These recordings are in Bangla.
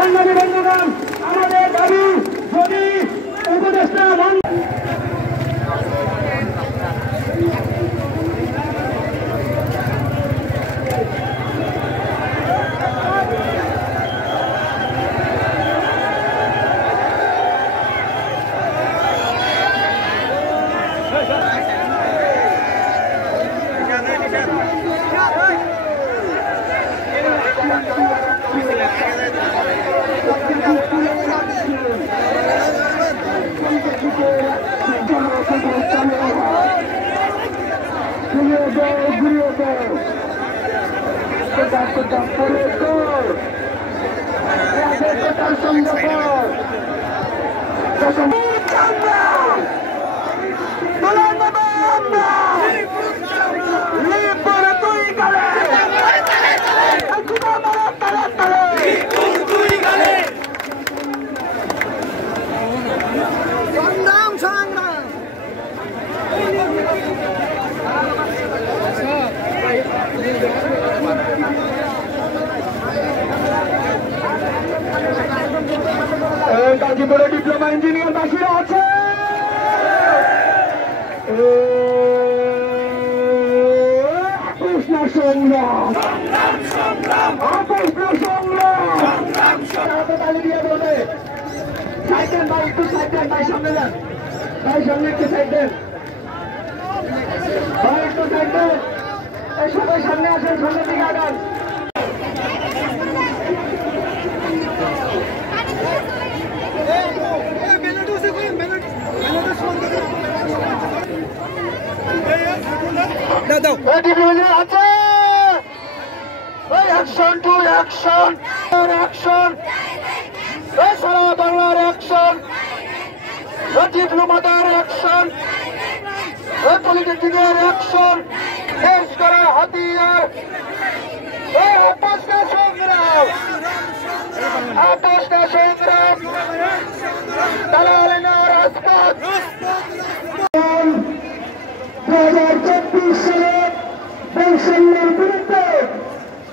সংগ্রামী বন্ধুগণ, আমাদের দাবি যদি উপদেষ্টা গাজীপুরে ডিপ্লোমা ইঞ্জিনিয়ার বাসীরা আছে। কৃষ্ণ সংগ্রাম কৃষ্ণ সংগ্রাম তালি দিয়ে বলে সাইড দেন ভাই, একটু সাইড দেন ভাই, সামনে যান ভাই, সামনে একটু সাইড দেন ভাই, একটু সাইড দেন, সবাই সামনে আসেন, সামনের দিকে আগান। আছে অ্যাকশন টু অ্যাকশন, অ্যাকশন সারা বাংলার অ্যাকশন, ডিপ্লোমাদের অ্যাকশন, পলিটেকনিকের অ্যাকশন, দেশ করা হাতিয়ার, আপোষটা সংগ্রাম, আপোষটা সংগ্রাম, দালাল না রাজপথ। 2024 সালে বৈষম্যের বিরুদ্ধে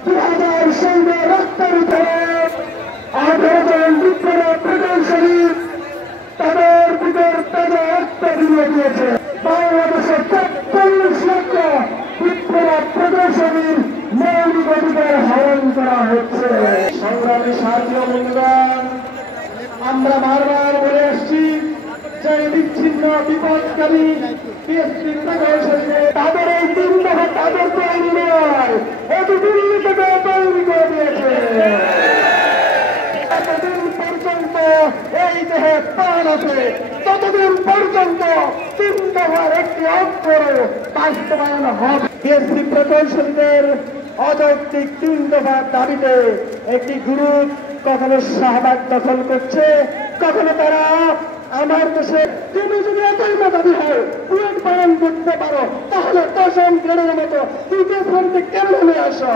2000 সৈন্য রক্তাক্ত 18 জন বিপ্লব প্রদর্শনী তাদের ভিতর তাদের রক্ত দিয়ে দিয়েছে। বাংলাদেশের 43 লক্ষ বিপ্লব প্রদর্শনীর মৌলিক অধিকার হরণ করা হচ্ছে। সংগ্রামী সাহায্য বন্ধুগণ, আমরা বারবার বলে আসছি যে বিচ্ছিন্ন বিপদকারী তাদের এই তিন দফা তাদের তৈরি নয়, এটি দিল্লি থেকে তৈরি করে দিয়েছে। যতদিন পর্যন্ত এই দেহে প্রাণ আছে ততদিন পর্যন্ত তিন দফার একটি অক্ষর বাস্তবায়ন হবে। বিএসপি প্রকৌশলীদের অযৌক্তিক তিন দফার দাবিতে একটি গ্রুপ কখনো শাহবাগ দখল করছে, কখনো তারা আমার দেশে তুমি যদি এতই দাবি হয় বুয়েট পালন করতে পারো, তাহলে 10 গ্রেডের মতো দ্বিতীয় ফ্রন্টে কেন নিয়ে আসো?